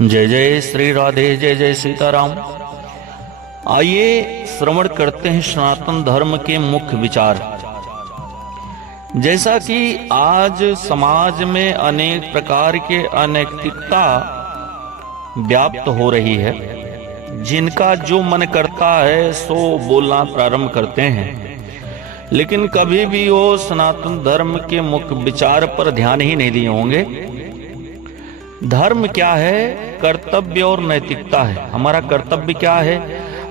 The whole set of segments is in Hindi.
जय जय श्री राधे, जय जय सीताराम। आइए श्रवण करते हैं सनातन धर्म के मुख्य विचार। जैसा कि आज समाज में अनेक प्रकार के अनैतिकता व्याप्त हो रही है, जिनका जो मन करता है सो बोलना प्रारंभ करते हैं, लेकिन कभी भी वो सनातन धर्म के मुख्य विचार पर ध्यान ही नहीं दिए होंगे। धर्म क्या है? कर्तव्य और नैतिकता है। हमारा कर्तव्य क्या है?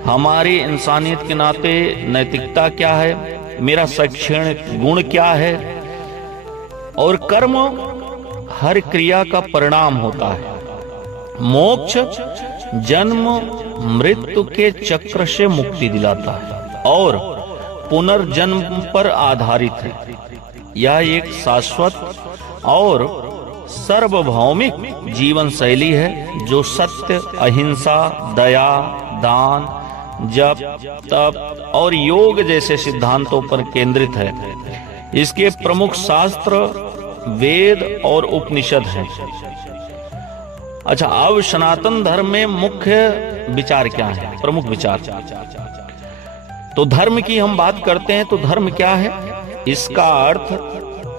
हमारी इंसानियत के नाते नैतिकता क्या है? मेरा शैक्षणिक गुण क्या है? और कर्म हर क्रिया का परिणाम होता है। मोक्ष जन्म मृत्यु के चक्र से मुक्ति दिलाता है और पुनर्जन्म पर आधारित है। यह एक शाश्वत और सार्वभौमिक जीवन शैली है जो सत्य, अहिंसा, दया, दान, जप, तप और योग जैसे सिद्धांतों पर केंद्रित है। इसके प्रमुख शास्त्र वेद और उपनिषद हैं। अच्छा, अब सनातन धर्म में मुख्य विचार क्या है? प्रमुख विचार। तो धर्म की हम बात करते हैं तो धर्म क्या है? इसका अर्थ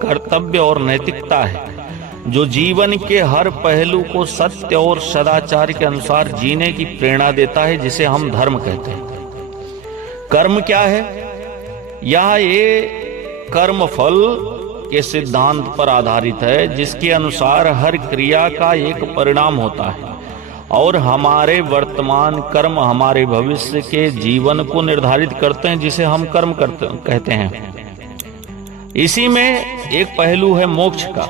कर्तव्य और नैतिकता है, जो जीवन के हर पहलू को सत्य और सदाचार के अनुसार जीने की प्रेरणा देता है, जिसे हम धर्म कहते हैं। कर्म क्या है? यह ये कर्म फल के सिद्धांत पर आधारित है, जिसके अनुसार हर क्रिया का एक परिणाम होता है और हमारे वर्तमान कर्म हमारे भविष्य के जीवन को निर्धारित करते हैं, जिसे हम कर्म कहते हैं। इसी में एक पहलू है मोक्ष का।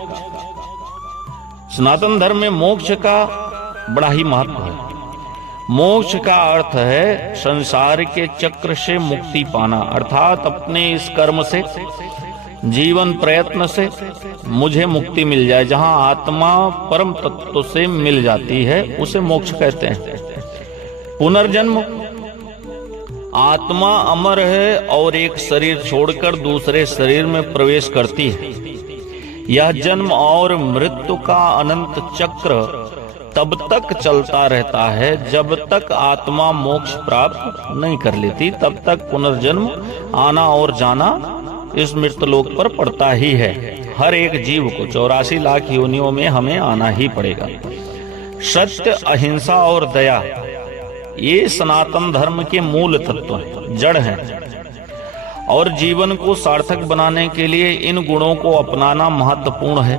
सनातन धर्म में मोक्ष का बड़ा ही महत्व है। मोक्ष का अर्थ है संसार के चक्र से मुक्ति पाना, अर्थात अपने इस कर्म से, जीवन प्रयत्न से मुझे मुक्ति मिल जाए। जहां आत्मा परम तत्व से मिल जाती है उसे मोक्ष कहते हैं। पुनर्जन्म, आत्मा अमर है और एक शरीर छोड़कर दूसरे शरीर में प्रवेश करती है। यह जन्म और मृत्यु का अनंत चक्र तब तक चलता रहता है जब तक आत्मा मोक्ष प्राप्त नहीं कर लेती। तब तक पुनर्जन्म आना और जाना इस मृतलोक पर पड़ता ही है। हर एक जीव को 84 लाख योनियों में हमें आना ही पड़ेगा। सत्य, अहिंसा और दया ये सनातन धर्म के मूल तत्व हैं, जड़ हैं, और जीवन को सार्थक बनाने के लिए इन गुणों को अपनाना महत्वपूर्ण है।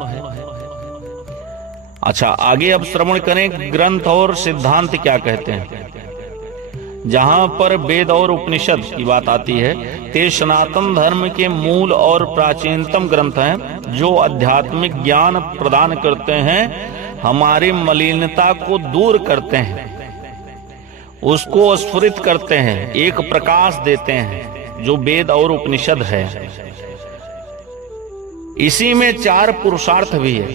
अच्छा, आगे अब श्रवण करें ग्रंथ और सिद्धांत क्या कहते हैं। जहां पर वेद और उपनिषद की बात आती है, ते सनातन धर्म के मूल और प्राचीनतम ग्रंथ हैं, जो आध्यात्मिक ज्ञान प्रदान करते हैं, हमारी मलिनता को दूर करते हैं, उसको स्फुरित करते हैं, एक प्रकाश देते हैं, जो वेद और उपनिषद है। इसी में 4 पुरुषार्थ भी है।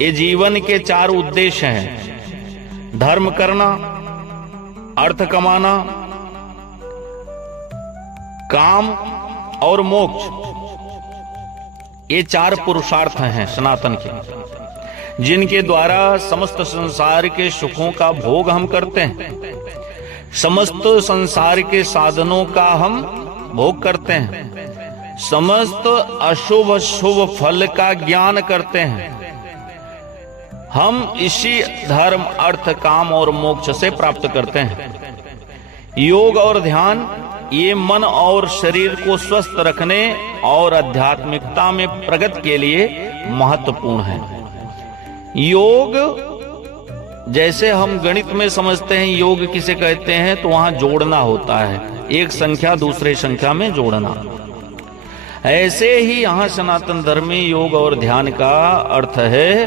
ये जीवन के 4 उद्देश्य हैं: धर्म करना, अर्थ कमाना, काम और मोक्ष। ये 4 पुरुषार्थ हैं सनातन के, जिनके द्वारा समस्त संसार के सुखों का भोग हम करते हैं, समस्त संसार के साधनों का हम भोग करते हैं, समस्त अशुभ शुभ फल का ज्ञान करते हैं। हम इसी धर्म, अर्थ, काम और मोक्ष से प्राप्त करते हैं। योग और ध्यान ये मन और शरीर को स्वस्थ रखने और आध्यात्मिकता में प्रगति के लिए महत्वपूर्ण है। योग, जैसे हम गणित में समझते हैं योग किसे कहते हैं, तो वहां जोड़ना होता है, एक संख्या दूसरे संख्या में जोड़ना। ऐसे ही यहाँ सनातन धर्म में योग और ध्यान का अर्थ है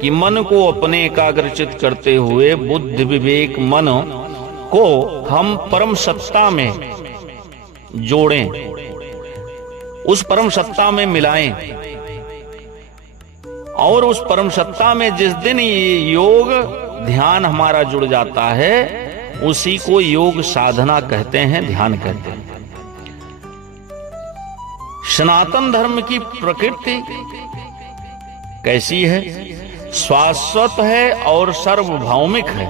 कि मन को अपने एकाग्रचित करते हुए बुद्धि विवेक मन को हम परम सत्ता में जोड़ें, उस परम सत्ता में मिलाएं, और उस परम सत्ता में जिस दिन ये योग ध्यान हमारा जुड़ जाता है, उसी को योग साधना कहते हैं, ध्यान कहते हैं। सनातन धर्म की प्रकृति कैसी है? शाश्वत है और सार्वभौमिक है।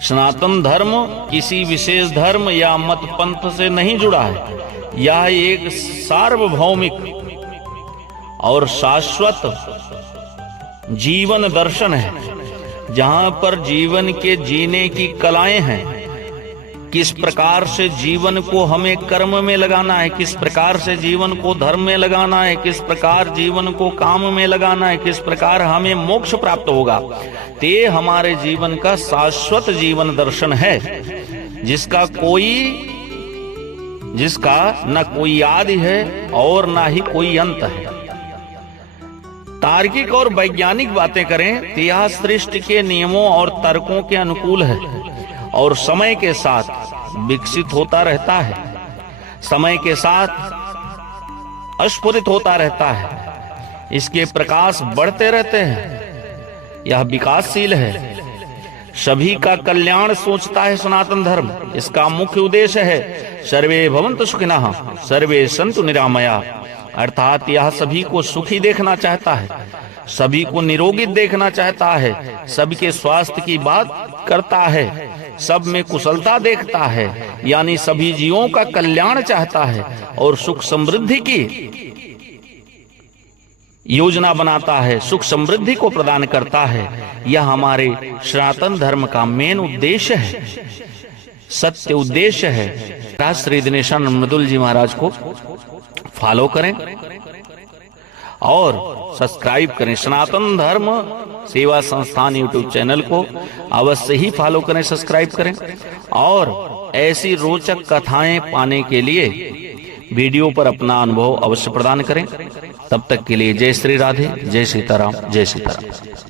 सनातन धर्म किसी विशेष धर्म या मत पंथ से नहीं जुड़ा है। यह एक सार्वभौमिक और शाश्वत जीवन दर्शन है, जहां पर जीवन के जीने की कलाएं हैं। किस प्रकार से जीवन को हमें कर्म में लगाना है, किस प्रकार से जीवन को धर्म में लगाना है, किस प्रकार जीवन को काम में लगाना है, किस प्रकार हमें मोक्ष प्राप्त होगा, ते हमारे जीवन का शाश्वत जीवन दर्शन है, जिसका न कोई आदि है और ना ही कोई अंत है। तार्किक और वैज्ञानिक बातें करें तो यह सृष्टि के नियमों और तर्कों के अनुकूल है और समय के साथ विकसित होता रहता है, समय के साथ अस्फुरित होता रहता है। इसके प्रकाश बढ़ते रहते हैं। यह विकासशील है, सभी का कल्याण सोचता है सनातन धर्म। इसका मुख्य उद्देश्य है सर्वे भवन्तु सुखिनः सर्वे सन्तु निरामया, अर्थात यह सभी को सुखी देखना चाहता है, सभी को निरोगी देखना चाहता है, सबके स्वास्थ्य की बात करता है, सब में कुशलता देखता है, यानी सभी जीवों का कल्याण चाहता है और सुख समृद्धि की योजना बनाता है, सुख समृद्धि को प्रदान करता है। यह हमारे सनातन धर्म का मेन उद्देश्य है, सत्य उद्देश्य है। श्री दिनेशानंद मृदुल जी महाराज को फॉलो करें और सब्सक्राइब करें। सनातन धर्म सेवा संस्थान यूट्यूब चैनल को अवश्य ही फॉलो करें, सब्सक्राइब करें और ऐसी रोचक कथाएं पाने के लिए वीडियो पर अपना अनुभव अवश्य प्रदान करें। तब तक के लिए जय श्री राधे, जय सीताराम, जय सीताराम।